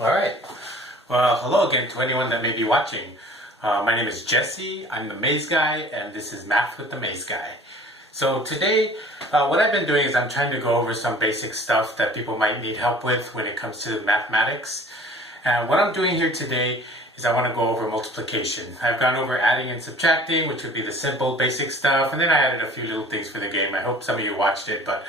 Alright. Well, hello again to anyone that may be watching. My name is Jesse, I'm the Maze Guy, and this is Math with the Maze Guy. So today, what I've been doing is I'm trying to go over some basic stuff that people might need help with when it comes to mathematics. And what I'm doing here today is I want to go over multiplication. I've gone over adding and subtracting, which would be the simple, basic stuff, and then I added a few little things for the game. I hope some of you watched it, but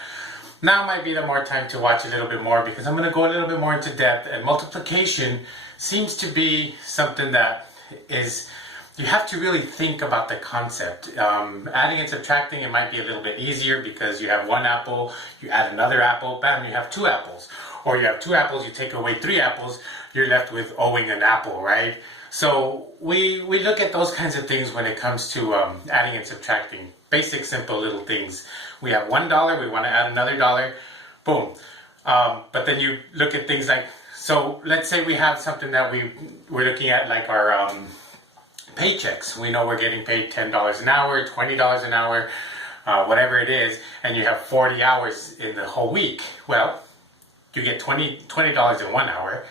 now might be the more time to watch a little bit more because I'm going to go a little bit more into depth. And multiplication seems to be something that is, you have to really think about the concept. Adding and subtracting, it might be a little bit easier because you have one apple, you add another apple, bam, you have two apples. Or you have two apples, you take away three apples, you're left with owing an apple, right? So we look at those kinds of things when it comes to adding and subtracting. Basic, simple little things. We have $1, we want to add another dollar, boom. But then you look at things like, so let's say we have something that we're looking at like our paychecks. We know we're getting paid $10 an hour, $20 an hour, whatever it is, and you have 40 hours in the whole week. Well, you get $20 in 1 hour.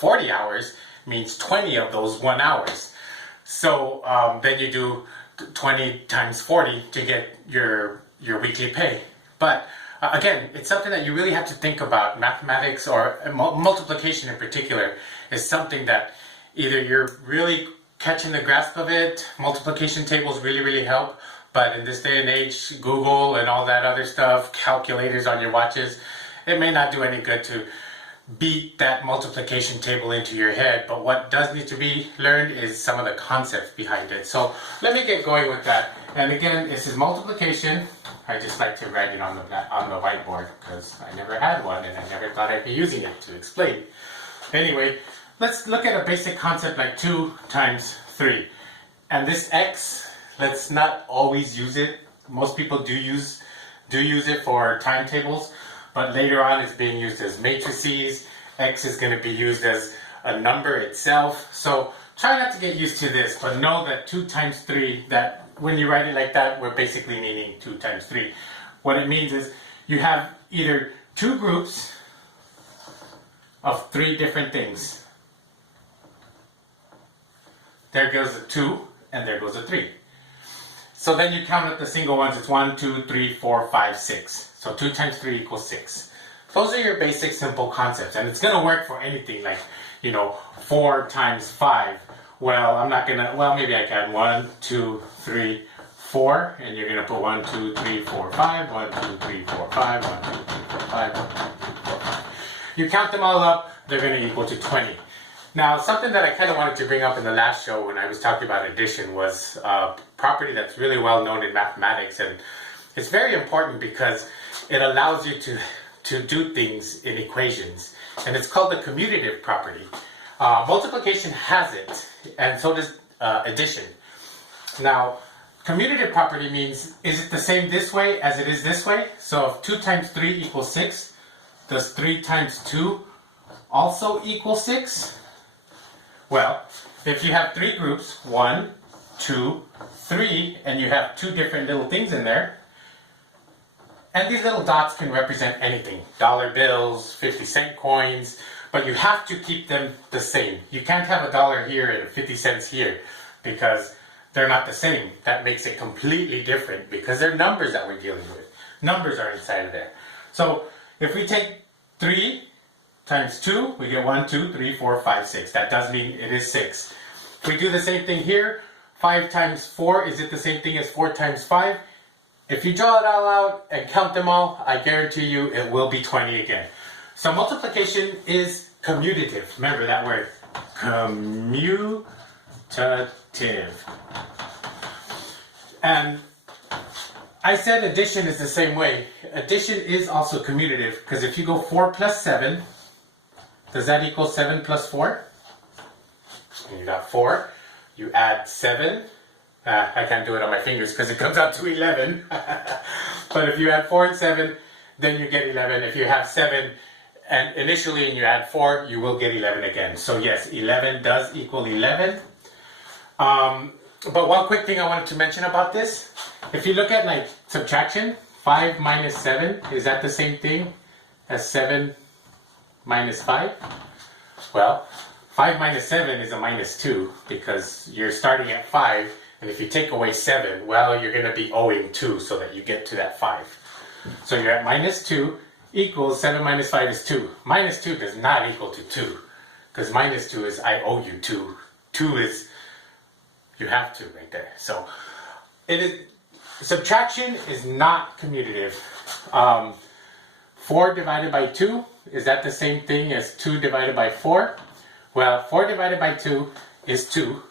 40 hours means 20 of those 1 hours. So then you do 20 times 40 to get your weekly pay. But again, it's something that you really have to think about. Mathematics, or multiplication in particular, is something that either you're really catching the grasp of it. Multiplication tables really help, but in this day and age, Google and all that other stuff, calculators on your watches, it may not do any good to beat that multiplication table into your head. But what does need to be learned is some of the concepts behind it. So let me get going with that. And again, this is multiplication. I just like to write it on the whiteboard because I never had one and I never thought I'd be using it to explain. Anyway, let's look at a basic concept like 2 times 3. And this x, let's not always use it. Most people do use it for timetables, but later on it's being used as matrices. X is going to be used as a number itself. So try not to get used to this, but know that 2 times 3, that when you write it like that, we're basically meaning 2 times 3. What it means is you have either two groups of 3 different things. There goes a 2 and there goes a 3. So then you count up the single ones. It's 1, 2, 3, 4, 5, 6. So 2 times 3 equals 6. Those are your basic simple concepts, and it's going to work for anything like, 4 times 5. Well, I'm not going to, well, maybe I can. 1, 2, 3, 4, and you're going to put 1, 2, 3, 4, 5, 1, 2, 3, 4, 5, 1, 2, 3, 4, 5, 1, 2, 3, 4, 5. You count them all up, they're going to equal to 20. Now, something that I kind of wanted to bring up in the last show when I was talking about addition was a property that's really well known in mathematics, and it's very important because it allows you to do things in equations, and it's called the commutative property. Multiplication has it, and so does addition. Now, commutative property means, is it the same this way as it is this way? So if 2 times 3 equals 6, does 3 times 2 also equal 6? Well, if you have 3 groups, 1, 2, 3, and you have 2 different little things in there, and these little dots can represent anything, dollar bills, 50-cent coins, but you have to keep them the same. You can't have $1 here and 50 cents here because they're not the same. That makes it completely different because they're numbers that we're dealing with. Numbers are inside of there. So if we take 3 times 2, we get 1, 2, 3, 4, 5, 6. That does mean it is 6. If we do the same thing here, 5 times 4, is it the same thing as 4 times 5? If you draw it all out and count them all, I guarantee you it will be 20 again. So multiplication is commutative. Remember that word. Commutative. And I said addition is the same way. Addition is also commutative because if you go 4 plus 7, does that equal 7 plus 4? And you got 4. You add 7. I can't do it on my fingers because it comes out to 11. But if you add 4 and 7, then you get 11. If you have 7 and initially and you add 4, you will get 11 again. So yes, 11 does equal 11. But one quick thing I wanted to mention about this. If you look at like subtraction, 5 minus 7, is that the same thing as 7 minus 5? Well, 5 minus 7 is a minus 2 because you're starting at 5, and if you take away 7, well, you're going to be owing 2 so that you get to that 5. So you're at minus 2 equals 7 minus 5 is 2. Minus 2 does not equal to 2 because minus 2 is I owe you 2. 2 is you have to right there. So it is subtraction is not commutative. 4 divided by 2, is that the same thing as 2 divided by 4? Well, 4 divided by 2 is 2.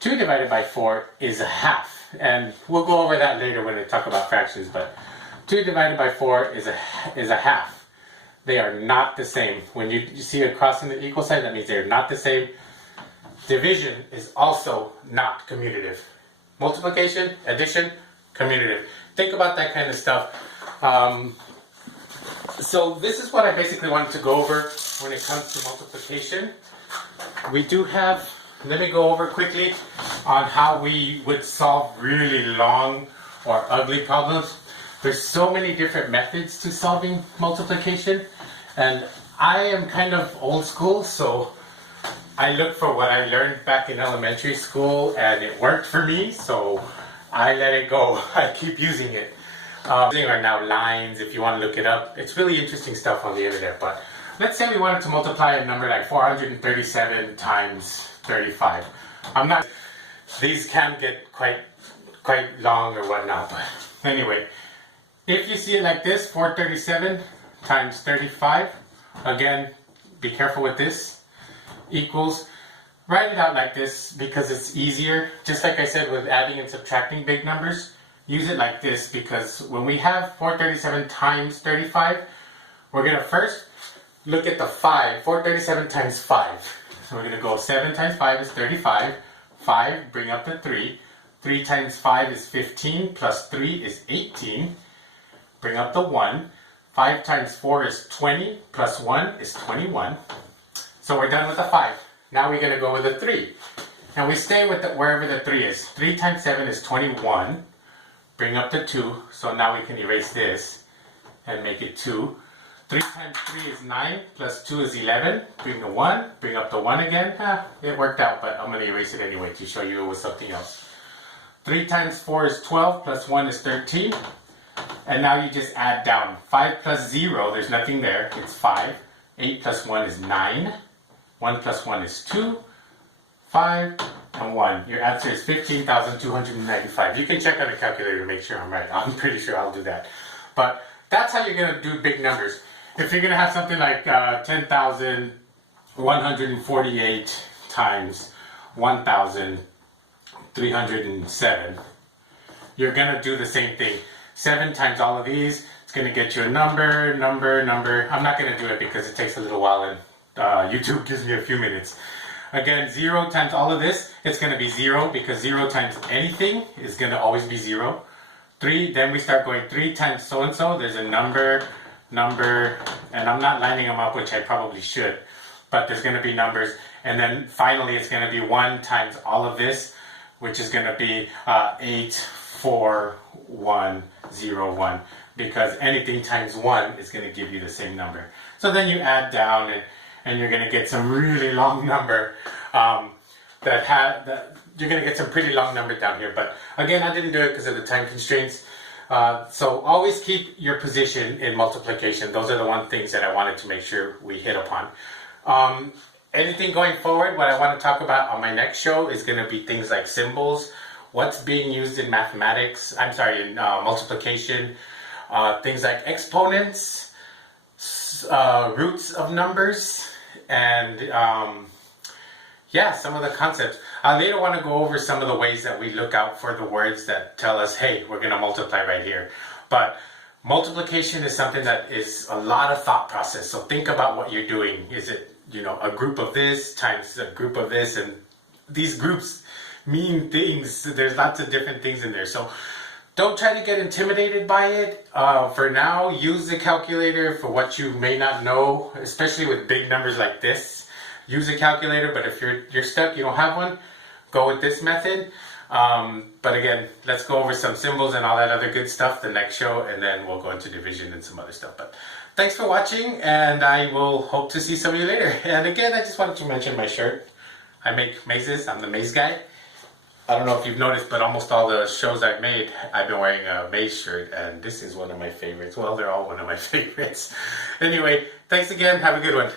2 divided by 4 is a half. And we'll go over that later when we talk about fractions, but 2 divided by 4 is a half. They are not the same. When you see a cross in the equal sign, that means they're not the same. Division is also not commutative. Multiplication, addition, commutative. Think about that kind of stuff. So this is what I basically wanted to go over when it comes to multiplication. We do have, let me go over quickly on how we would solve really long or ugly problems. There's so many different methods to solving multiplication, and I am kind of old school, so I look for what I learned back in elementary school, and it worked for me, so I let it go. I keep using it. These are now lines, if you want to look it up. It's really interesting stuff on the internet, but let's say we wanted to multiply a number like 437 times 35. These can get quite long or whatnot, but anyway, if you see it like this, 437 times 35, again, be careful with this, equals, write it out like this because it's easier. Just like I said with adding and subtracting big numbers, use it like this because when we have 437 times 35, we're going to first look at the 5, 437 times 5. So we're going to go 7 times 5 is 35, 5, bring up the 3, 3 times 5 is 15, plus 3 is 18, bring up the 1, 5 times 4 is 20, plus 1 is 21. So we're done with the 5. Now we're going to go with the 3. And we stay with wherever the 3 is. 3 times 7 is 21. Bring up the 2. So now we can erase this and make it 2. 3 times 3 is 9, plus 2 is 11. Bring the 1. Bring up the 1 again. It worked out, but I'm going to erase it anyway to show you it was something else. 3 times 4 is 12, plus 1 is 13. And now you just add down. 5 plus 0, there's nothing there. It's 5. 8 plus 1 is 9. 1 plus 1 is 2. 5 and 1. Your answer is 15,295. You can check on a calculator to make sure I'm right. I'm pretty sure I'll do that. But that's how you're going to do big numbers. If you're going to have something like 10,148 times 1,307, you're going to do the same thing. 7 times all of these, it's going to get you a number. I'm not going to do it because it takes a little while and YouTube gives me a few minutes. Again, 0 times all of this, it's going to be 0 because 0 times anything is going to always be 0. 3, then we start going 3 times so-and-so, there's a number, and I'm not lining them up, which I probably should, but there's going to be numbers. And then finally, it's going to be 1 times all of this, which is going to be 84101, because anything times 1 is going to give you the same number. So then you add down, and you're going to get some really long number you're going to get some pretty long numbers down here. But again, I didn't do it because of the time constraints. So always keep your position in multiplication. Those are the one things that I wanted to make sure we hit upon. Anything going forward, what I want to talk about on my next show is going to be things like symbols, what's being used in mathematics, in multiplication, things like exponents, roots of numbers, and some of the concepts. I later want to go over some of the ways that we look out for the words that tell us, hey, we're going to multiply right here. But multiplication is something that is a lot of thought process. So think about what you're doing. Is it, a group of this times a group of this? And these groups mean things. There's lots of different things in there. So don't try to get intimidated by it. For now, use the calculator for what you may not know, especially with big numbers like this. Use a calculator, but if you're stuck, you don't have one, go with this method. But again, let's go over some symbols and all that other good stuff the next show, and then we'll go into division and some other stuff. But thanks for watching, and I will hope to see some of you later. And again, I just wanted to mention my shirt. I make mazes. I'm the maze guy. I don't know if you've noticed, but almost all the shows I've made, I've been wearing a maze shirt, and this is one of my favorites. Well, they're all one of my favorites. Anyway, thanks again. Have a good one.